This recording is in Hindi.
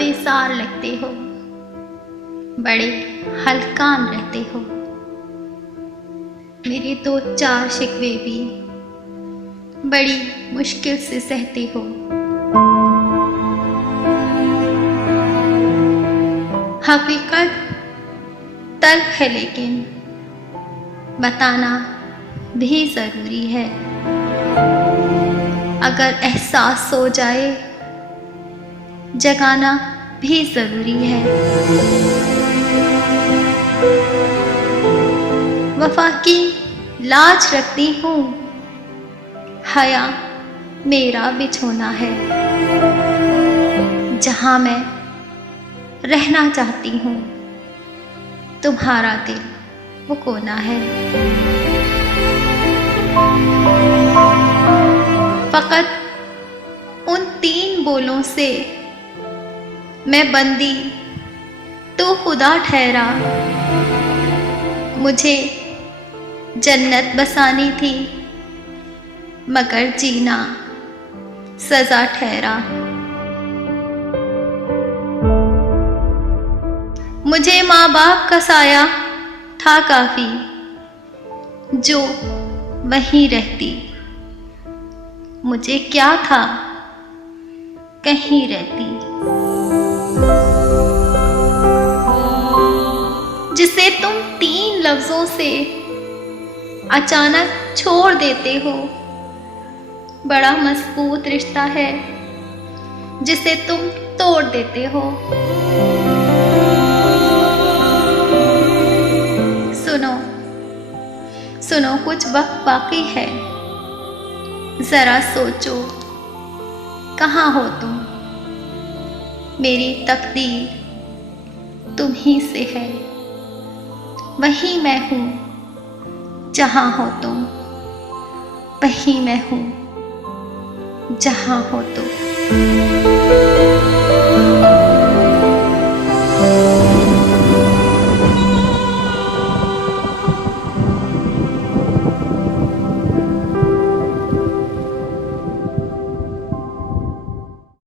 बेसार लगते हो, बड़े हल्कान रहते हो। मेरे दो चार शिकवे भी बड़ी मुश्किल से सहते हो। हकीकत तल्ख है लेकिन बताना भी ज़रूरी है। अगर एहसास हो जाए जगाना भी ज़रूरी है। वफ़ा की लाज रखती हूँ, हया मेरा बिछोना है। जहाँ मैं रहना चाहती हूँ, तुम्हारा दिल वो कोना है। फ़कत उन तीन बोलों से मैं बंदी तो खुदा ठहरा। मुझे जन्नत बसानी थी मगर जीना सज़ा ठहरा। मुझे माँ बाप का साया था काफ़ी, जो वहीं रहती। मुझे क्या था कहीं रहती। जिसे तुम तीन लफ्ज़ों से अचानक छोड़ देते हो, बड़ा मजबूत रिश्ता है जिसे तुम तोड़ देते हो। सुनो सुनो, कुछ वक्त बाकी है, ज़रा सोचो कहाँ हो तुम। मेरी तकदीर तुम ही से है, वहीं मैं हूँ जहाँ हो तुम, वहीं मैं हूँ जहाँ हो तुम।